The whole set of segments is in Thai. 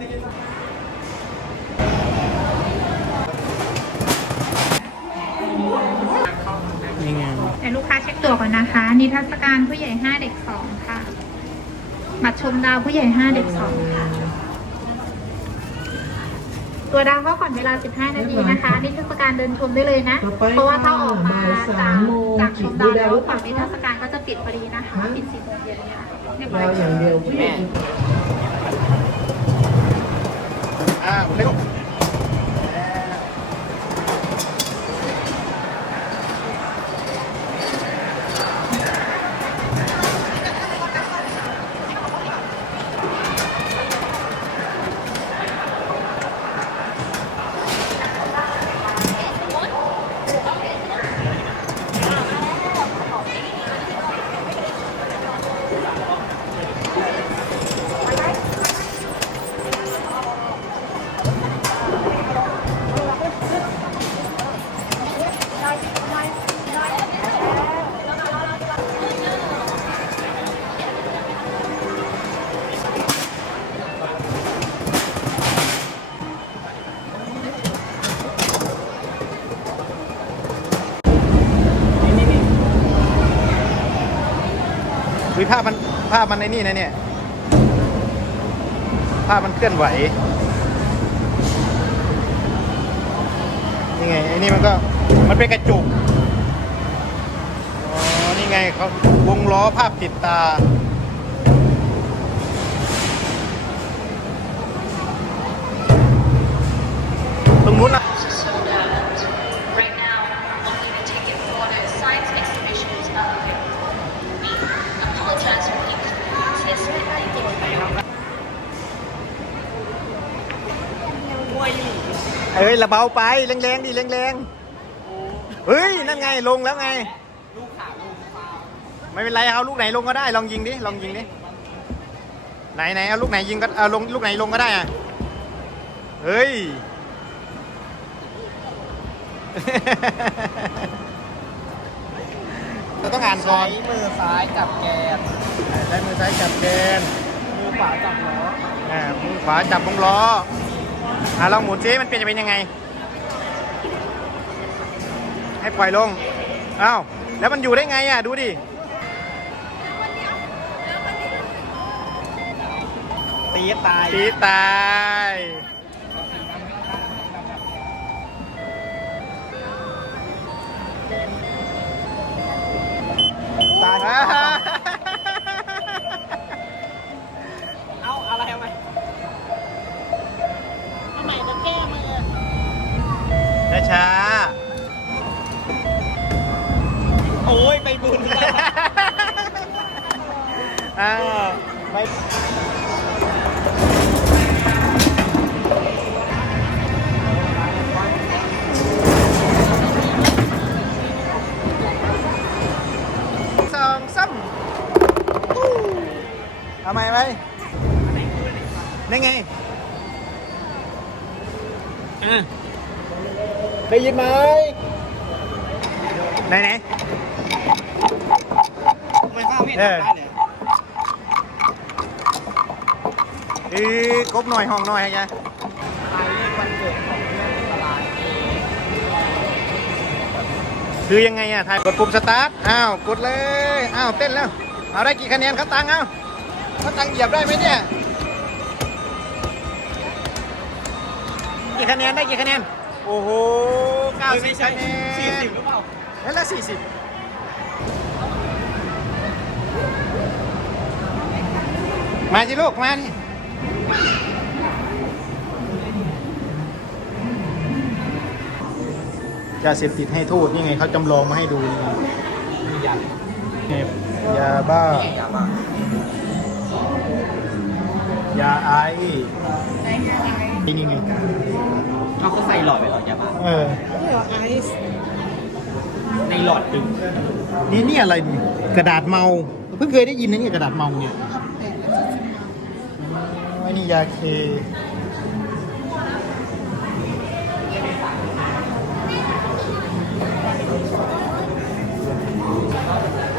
นี่ไงแต่ลูกค้าเช็คตัวก่อนนะคะ นิทรรศการผู้ใหญ่ 5 เด็ก 2 ค่ะ บัตรชมดาวผู้ใหญ่ 5 เด็ก 2 ค่ะ ตัวดาวเข้าก่อนเวลา 15 นาทีนะคะ นิทรรศการเดินชมได้เลยนะ เพราะว่าถ้าออกมาจากจากชมดาวแล้วฝั่งนิทรรศการก็จะปิดพอดีนะคะ ปิด4โมงเย็นเนี่ยเรียบร้อยเราอย่างเดียว ผู้ห อ่าเร็ววิภาพมันภาพมันในนี่นะเนี่ย ภาพมันเคลื่อนไหวนี่ไงไอ้นี่มันก็มันเป็นกระจุก อ๋อ นี่ไงเขาวงล้อภาพติดตา เอ้ยระเบาไปแรงๆดิแรงๆเฮ้ยนั่นไงลงแล้วไง ลูกขาลงไม่เป็นไรเอาลูกไหนลงก็ได้ ลองยิงดิลองยิงดิไหนไหนเอาลูกไหนยิงก็เอาลงลูกไหนลงก็ได้อะเฮ้ยเราต้องอ่านก่อนใช้มือซ้ายจับแกนใช้มือซ้ายจับแกนมือขวาจับล้ออ่ามือขวาจับวงล้อ อ่าลองหมุนซิมันเป็นจะเป็นยังไง ให้ปล่อยลงอ้าวแล้วมันอยู่ได้ไงอะดูดิตีตายตีตาย ช้าโอ้ยไปบุญๆอ้าวไปสองซ้ำอู้ทำไมไหมได้ไง อะได้ยินไหมไหนไหนไม่ข้าวไม่เอทำอได้เนี่ยเอ้ยกบหน่อยห้องหน่อยไงทายเลขวันเกิดของเพื่อนในตลาดคือยังไงอะถ่ายกดปุ่มสตาร์ทอ้าวกดเลยอ้าวเต้นแล้วเอาได้กี่คะแนนครับตังเอาเขาตังเหยียบได้ไหมเนี่ย กี่คะแนนได้กี่คะแนน โอ้โหเก้าเฮ้ยสิไม่บใช่คะแนนสี่สิบหรือเปล่าแล้วละสี่สิบมาสิลูก มานี่ยาเสพติดให้โทษนี่ไงเขาจำลองมาให้ดูนี่ไงมียันเสพยาบ้านี่ยาบ้า ยาไอนี่นี่ไง เอาเขาใส่หลอดไว้เหรอยาบ้าเออในหลอดดึงนี่นี่อะไรนี่กระดาษเมา เพิ่งเคยได้ยินนะเนี่ยกระดาษเมาเนี่ยไอ้นี่ยาเค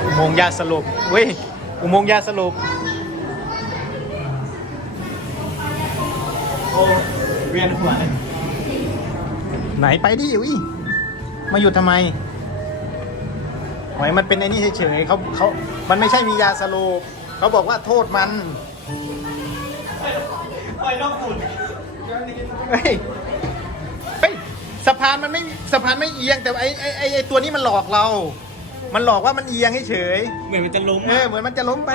อุโมงค์ยาสลบเว้ย อุโมงค์ยาสลบ เวียนหัวเลยไหนไปดิอุ้ยมาหยุดทำไมหอยมันเป็นไอ้นี่เฉยๆเขาเขามันไม่ใช่มียาสโลปเขาบอกว่าโทษมันปล่อยนอกฝุ่นเฮ้ยเฮ้ยสะพานมันไม่สะพานไม่เอียงแต่ไอ้ไอ้ไอ้ไอ้ตัวนี้มันหลอกเรา มันหลอกว่ามันเอียงเฉยเหมือนมันจะล้มๆเออเหมือนมันจะล้มไป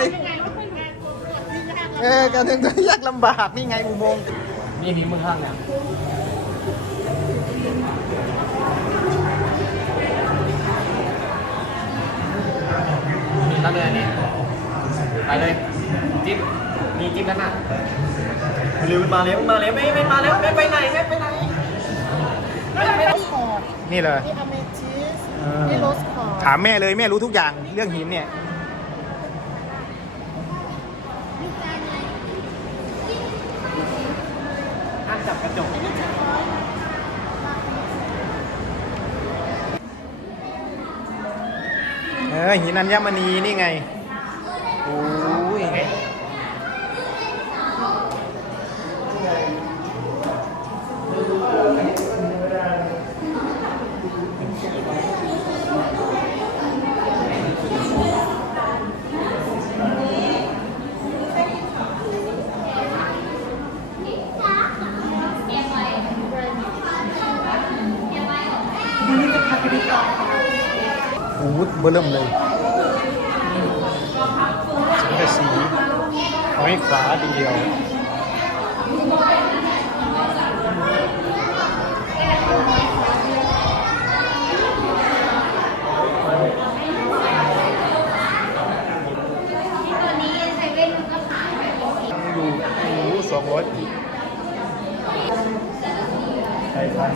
เออการเดินทางยากลำบากนี่ไงอุโมงค์ นี่นี่มึงข้างเนี่ยตั้งเลยอันนี้ไปเลย จิ้มมีจิ้มนั่นน่ะเร็วมันมาเร็วมันมาเร็วไม่ไม่มาเร็วไม่ไปไหนไม่ไปไหนไม่ไปไหนคอร์ดนี่เลยนี่อเมทิสเออนี่โรสคอร์ดถามแม่เลยแม่รู้ทุกอย่างเรื่องหินเนี่ย ห้าม จบเออหินอัญมณีนี่ไง อเบอร์เริ่มเลยสังกะสีเอาให้ฝาเดียว อยู่โอ้โหสองร้อยปีใช่พัน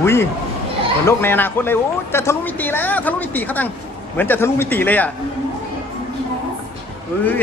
อุ้ยเหมือนโลกในอนาคตเลยโอ้จะทะลุมิติแล้วทะลุมิติเขาตังเหมือนจะทะลุมิติเลยอะเอ้ย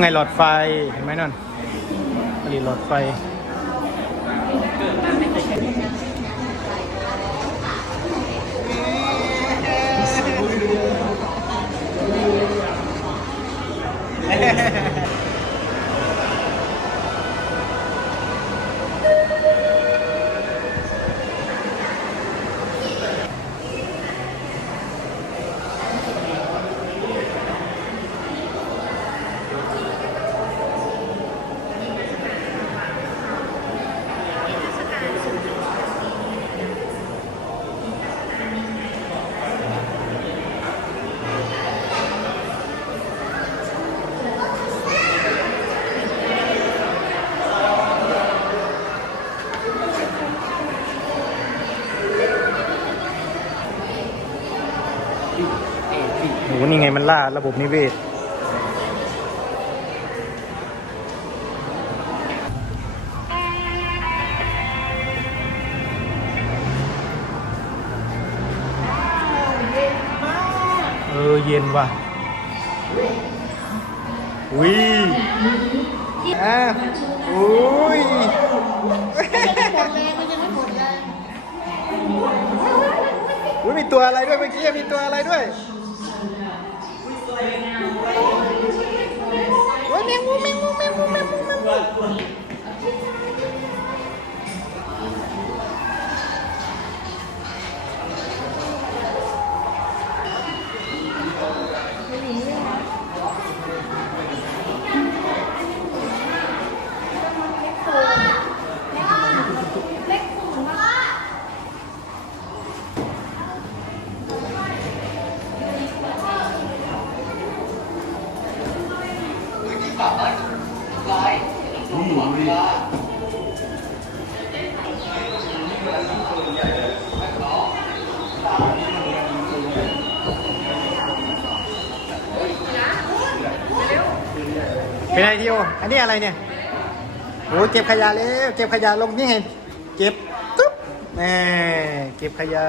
ไงหลอดไฟเห็นไหมนั่นผลิตหลอดไฟ ล่าระบบนิเวศ เออ เย็นว่ะอุ้ยอะอุ้ยอุ้ยมีตัวอะไรด้วยเมื่อกี้มีตัวอะไรด้วย โอ้ยแมง เป็นไรทีโอันนี้อะไรเนี่ยโอ้เก็บขยะแล้วเก็บขยะลงนี่ไงเก็บตุ๊บแน่เก็บขยะ